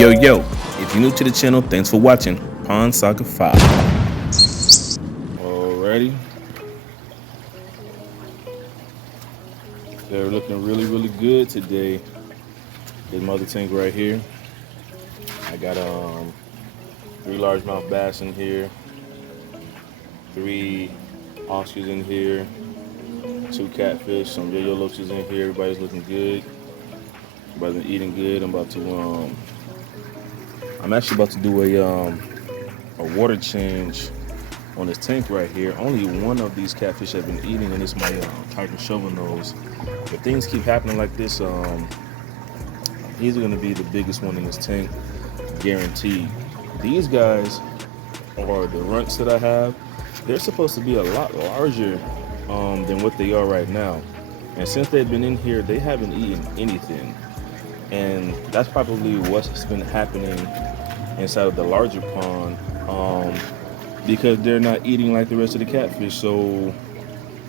Yo, if you're new to the channel, thanks for watching Pond Soccer 5. Alrighty. They're looking really good today. This mother tank right here. I got 3 largemouth bass in here, 3 Oscars in here, 2 catfish, some yo-yo loaches in here. Everybody's looking good. Everybody's eating good. I'm actually about to do a water change on this tank right here. Only one of these catfish have been eating, and it's my tiger shovel nose. If things keep happening like this, he's going to be the biggest one in this tank, guaranteed. These guys are the runts that I have. They're supposed to be a lot larger than what they are right now. And since they've been in here, they haven't eaten anything. And that's probably what's been happening inside of the larger pond, because they're not eating like the rest of the catfish. So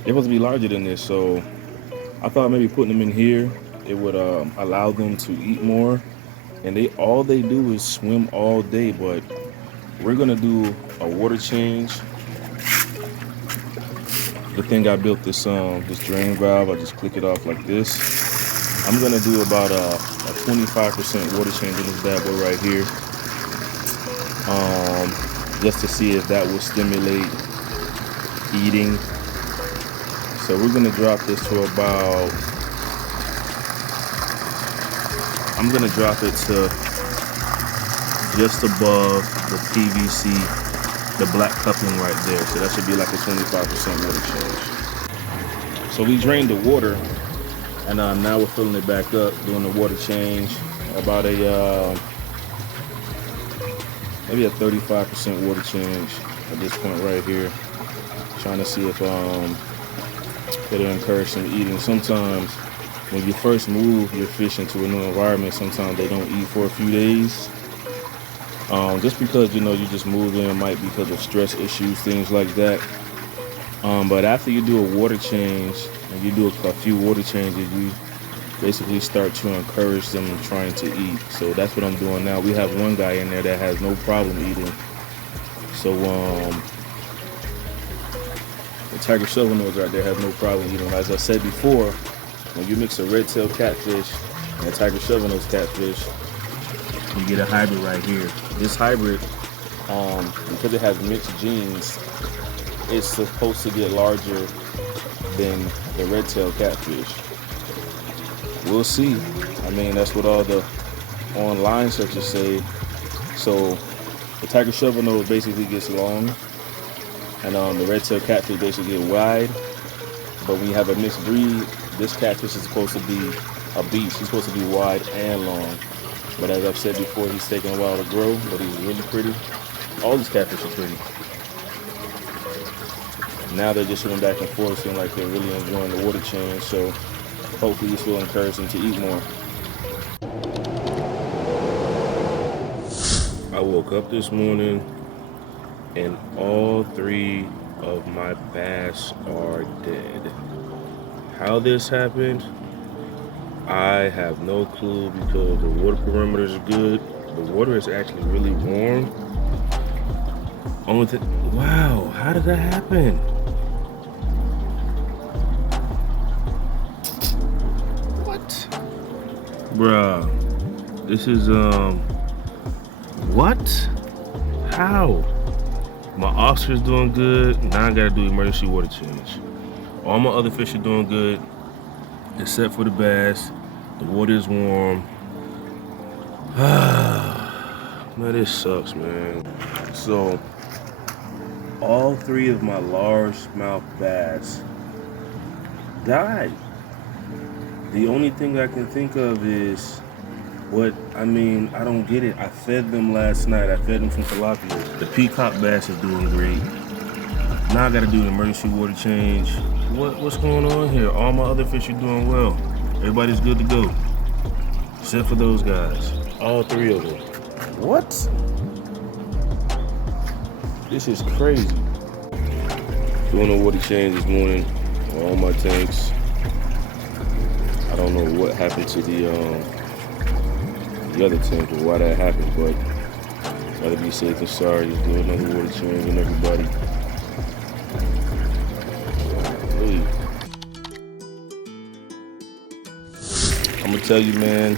they're supposed to be larger than this. So I thought maybe putting them in here, it would allow them to eat more. And all they do is swim all day. But we're gonna do a water change. The thing I built this drain valve, I just click it off like this. I'm gonna do about a 25% water change in this bad boy right here, just to see if that will stimulate eating. So we're gonna drop this to about, I'm gonna drop it to just above the PVC, the black coupling right there. So that should be like a 25% water change. So we drained the water, and now we're filling it back up, doing the water change. About maybe a 35% water change at this point right here. Trying to see if it'll encourage some eating. Sometimes when you first move your fish into a new environment, sometimes they don't eat for a few days. Just because, you just move in, might be because of stress issues, things like that. But after you do a water change, and you do a few water changes, you basically start to encourage them trying to eat. So that's what I'm doing now. We have one guy in there that has no problem eating. So the tiger shovel nose right there has no problem eating. As I said before, when you mix a red-tailed catfish and a tiger shovel nose catfish, you get a hybrid right here. This hybrid, because it has mixed genes, it's supposed to get larger than the red-tailed catfish. We'll see. I mean, that's what all the online searches say. So the tiger shovel nose basically gets long, and the red-tailed catfish basically get wide. But when you have a mixed breed, this catfish is supposed to be a beast. He's supposed to be wide and long. But as I've said before, he's taking a while to grow, but he's really pretty. All these catfish are pretty. Now they're just swimming back and forth, seem like they're really enjoying the water change. So hopefully this will encourage them to eat more. I woke up this morning and all 3 of my bass are dead. How this happened, I have no clue, because the water parameters are good. The water is actually really warm. Wow, how did that happen? What? Bruh, this is, what? How? My Oscar's doing good. Now I gotta do emergency water change. All my other fish are doing good, except for the bass. The water is warm. Man, this sucks, man. So, all 3 of my largemouth bass died. The only thing I can think of is I don't get it. I fed them last night. I fed them from tilapia. The peacock bass is doing great. Now I gotta do an emergency water change. What's going on here? All my other fish are doing well. Everybody's good to go, except for those guys. All 3 of them. What? This is crazy. Doing a water change this morning on all my tanks. I don't know what happened to the the other tank or why that happens, but gotta be safe than sorry. Just do another water change on everybody. Really. I'm gonna tell you, man,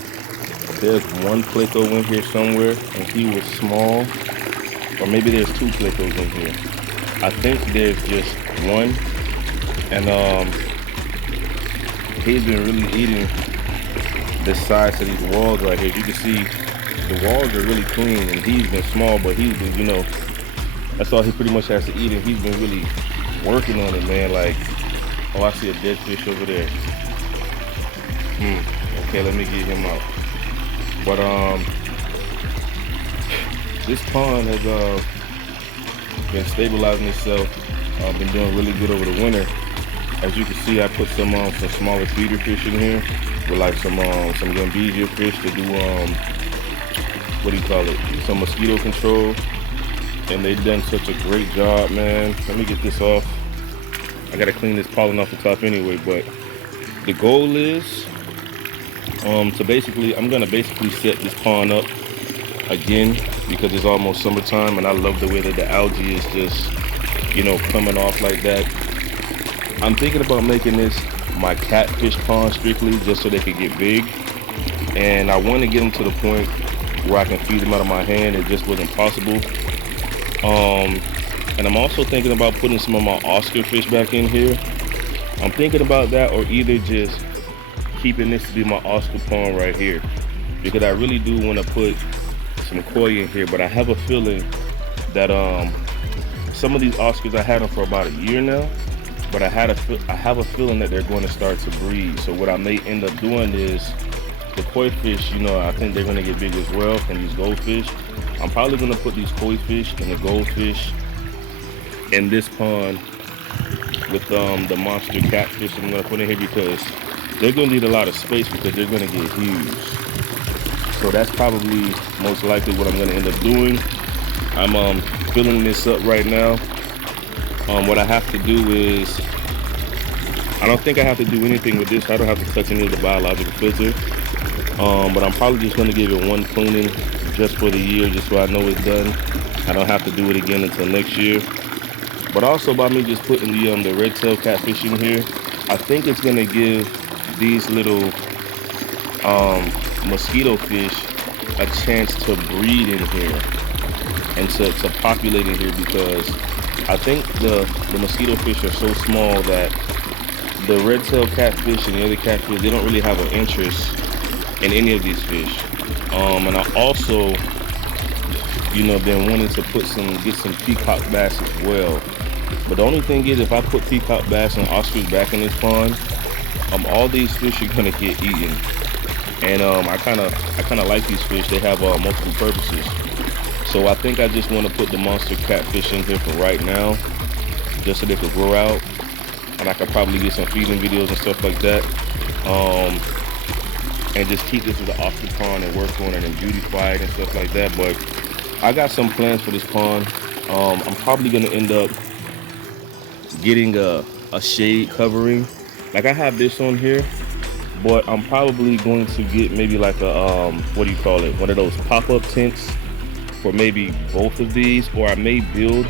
there's one Pleco in here somewhere, and he was small, or maybe there's two Plecos in here. I think there's just one, and he's been really eating the sides of these walls right here. You can see the walls are really clean, and he's been small, but he's been, you know, that's all he pretty much has to eat, and he's been really working on it, man. Like, oh, I see a dead fish over there. Okay, let me get him out. But this pond has been stabilizing itself. Been doing really good over the winter. As you can see, I put some smaller feeder fish in here with like some Gambesia fish to do what do you call it? Some mosquito control. And they've done such a great job, man. Let me get this off. I gotta clean this pollen off the top anyway, but the goal is to basically, I'm gonna basically set this pond up again because it's almost summertime, and I love the way that the algae is just, you know, coming off like that. I'm thinking about making this my catfish pond strictly just so they could get big, and I want to get them to the point where I can feed them out of my hand. It just wasn't possible. And I'm also thinking about putting some of my Oscar fish back in here. I'm thinking about that, or either just keeping this to be my Oscar pond right here, because I really do want to put some koi in here. But I have a feeling that some of these Oscars, I had them for about a year now, but I have a feeling that they're going to start to breed. So what I may end up doing is the koi fish, you know, I think they're going to get big as well from these goldfish. I'm probably going to put these koi fish and the goldfish in this pond with the monster catfish I'm going to put in here, because they're going to need a lot of space because they're going to get huge. So that's probably most likely what I'm going to end up doing. I'm filling this up right now. What I have to do is, I don't think I have to do anything with this. I don't have to touch any of the biological filter. But I'm probably just going to give it one cleaning just for the year, just so I know it's done. I don't have to do it again until next year. But also by me just putting the red tail catfish in here, I think it's going to give these little mosquito fish a chance to breed in here and to populate in here, because I think the mosquito fish are so small that the red tail catfish and the other catfish, they don't really have an interest in any of these fish. And I also, you know, been wanting to get some peacock bass as well. But the only thing is, if I put peacock bass and Oscars back in this pond, all these fish are gonna get eaten. And I kind of like these fish. They have multiple purposes. So I think I just want to put the monster catfish in here for right now, just so they could grow out, and I could probably get some feeding videos and stuff like that. And just keep this as an Oscar pond and work on it and beautify it and stuff like that. But I got some plans for this pond. I'm probably gonna end up getting a shade covering. Like, I have this on here, but I'm probably going to get maybe like a what do you call it, one of those pop-up tents for maybe both of these, or I may build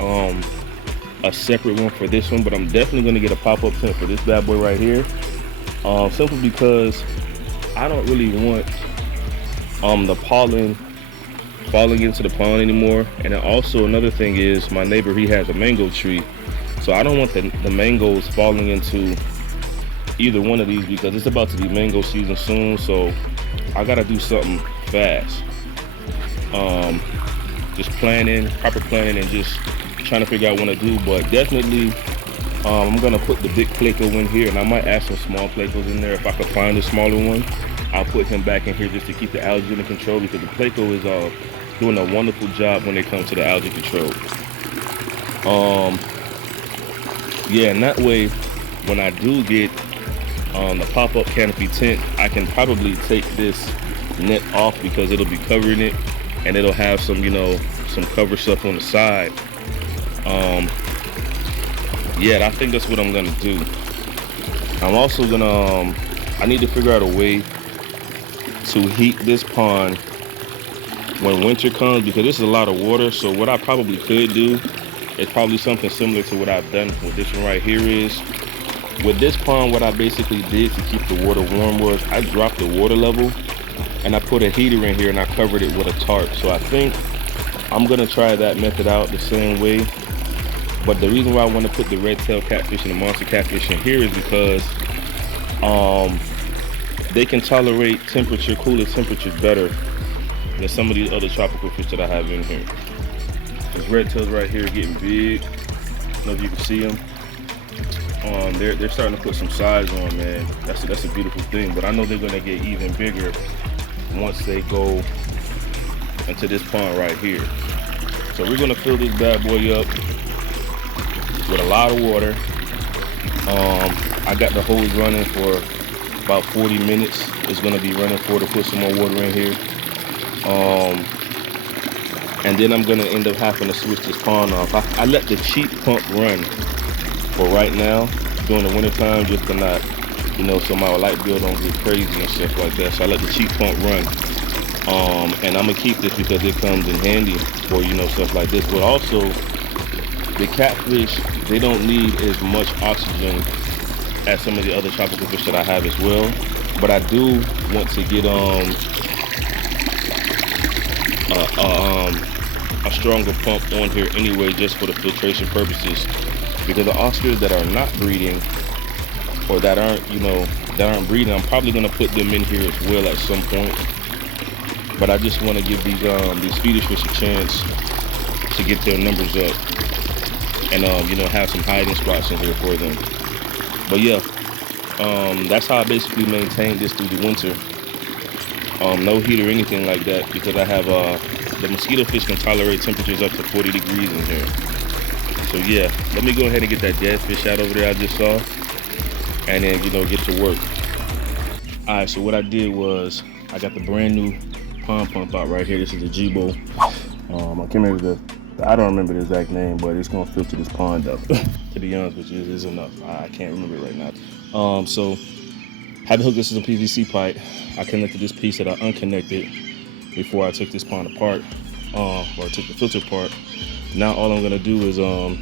a separate one for this one. But I'm definitely going to get a pop-up tent for this bad boy right here, simply because I don't really want the pollen falling into the pond anymore. And then also another thing is, my neighbor, he has a mango tree, so I don't want the mangoes falling into either one of these, because it's about to be mango season soon. So I gotta do something fast. Just proper planning, and just trying to figure out what to do. But definitely I'm gonna put the big Pleco in here, and I might add some small Plecos in there if I can find a smaller one. I'll put him back in here just to keep the algae in control, because the Pleco is doing a wonderful job when it comes to the algae control. Yeah, and that way, when I do get the pop-up canopy tent, I can probably take this net off, because it'll be covering it, and it'll have some, you know, some cover stuff on the side. Yeah, I think that's what I'm gonna do. I'm also gonna I need to figure out a way to heat this pond when winter comes, because this is a lot of water. So what I probably could do is probably something similar to what I've done with this one right here. Is with this pond, what I basically did to keep the water warm was I dropped the water level and I put a heater in here and I covered it with a tarp. So I think I'm gonna try that method out the same way. But the reason why I want to put the red-tailed catfish and the monster catfish in here is because they can tolerate temperature, cooler temperatures better than some of these other tropical fish that I have in here. These red tails right here are getting big. I don't know if you can see them. They're starting to put some size on, man. That's a beautiful thing. But I know they're gonna get even bigger once they go into this pond right here. So we're gonna fill this bad boy up with a lot of water. I got the hose running for about 40 minutes. It's gonna be running for to put some more water in here. And then I'm gonna end up having to switch this pond off. I let the cheap pump run for right now during the winter time, just to not, so my light bill don't get crazy and stuff like that. So I let the cheap pump run. And I'm gonna keep this because it comes in handy for, stuff like this. But also, the catfish, they don't need as much oxygen as some of the other tropical fish that I have as well. But I do want to get a stronger pump on here anyway, just for the filtration purposes, because the Oscars that are not breeding, or that aren't breeding, I'm probably going to put them in here as well at some point. But I just want to give these feeder fish a chance to get their numbers up, and have some hiding spots in here for them. But yeah, that's how I basically maintain this through the winter. No heat or anything like that, because I have the mosquito fish can tolerate temperatures up to 40 degrees in here. So yeah, let me go ahead and get that dead fish out over there I just saw, and then get to work. All right, so what I did was I got the brand new pond pump out right here. This is a Jibo. I can't remember I don't remember the exact name, but it's gonna filter this pond up. To be honest with you, it is enough. I can't remember it right now. So had to hook this to a PVC pipe. I connected this piece that I unconnected before I took this pond apart, or I took the filter apart. Now all I'm gonna do is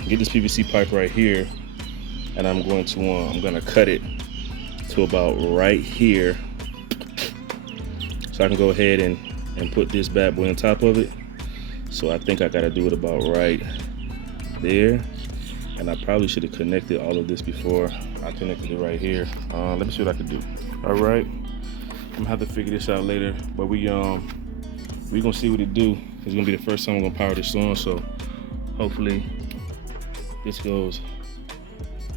get this PVC pipe right here, and I'm gonna cut it to about right here, so I can go ahead and put this bad boy on top of it. So I think I gotta do it about right there, and I probably should have connected all of this before I connected it right here. Let me see what I can do. All right, I'm gonna have to figure this out later, but we gonna see what it do. It's gonna be the first time I'm gonna power this on, so hopefully this goes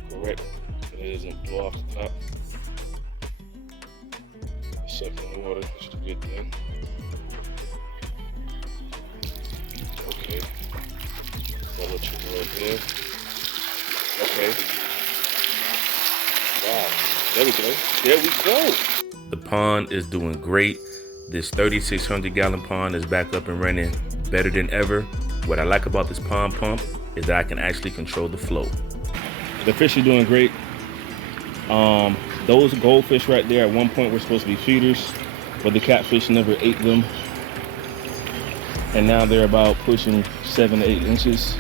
correct and it doesn't blow off the top. Suck in the water, which is a good thing. Okay, I'll let you go right there. Okay. Wow, there we go. There we go. The pond is doing great. This 3,600 gallon pond is back up and running better than ever. What I like about this pond pump is that I can actually control the flow. The fish are doing great. Those goldfish right there at one point were supposed to be feeders, but the catfish never ate them. And now they're about pushing 7 to 8 inches.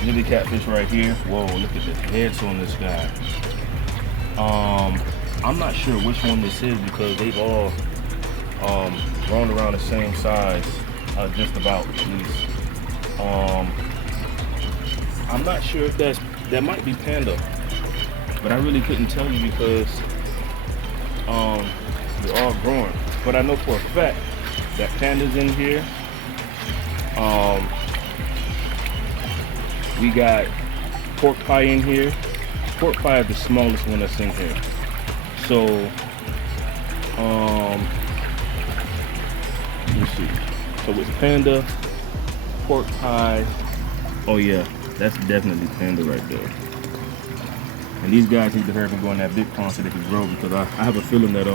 Look at the catfish right here. Whoa, look at the heads on this guy. I'm not sure which one this is, because they've all grown around the same size, just about at least. I'm not sure if that might be panda, but I really couldn't tell you because they're all growing. But I know for a fact that panda's in here. We got pork pie in here. Pork pie is the smallest one that's in here. So, let me see. So it's panda, pork pie. Oh yeah, that's definitely panda right there. And these guys need to hurry up and go in that big pond so they can grow, because I have a feeling that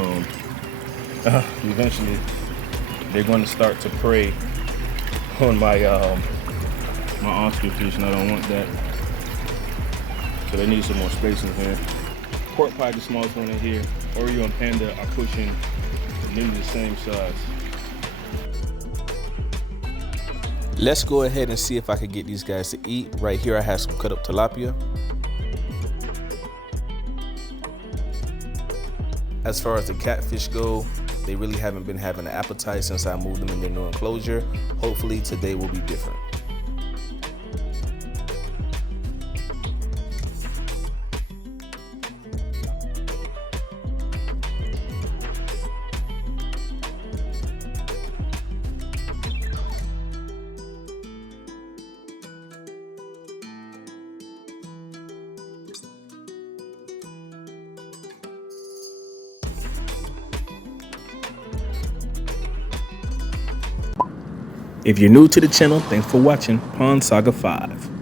eventually they're going to start to prey on my my Oscar fish, and I don't want that. So they need some more space in here. Pork pie, the smallest one in here. Oreo and panda are pushing nearly the same size. Let's go ahead and see if I can get these guys to eat. Right here I have some cut up tilapia. As far as the catfish go, they really haven't been having an appetite since I moved them in their new enclosure. Hopefully today will be different. If you're new to the channel, thanks for watching Pond Saga 5.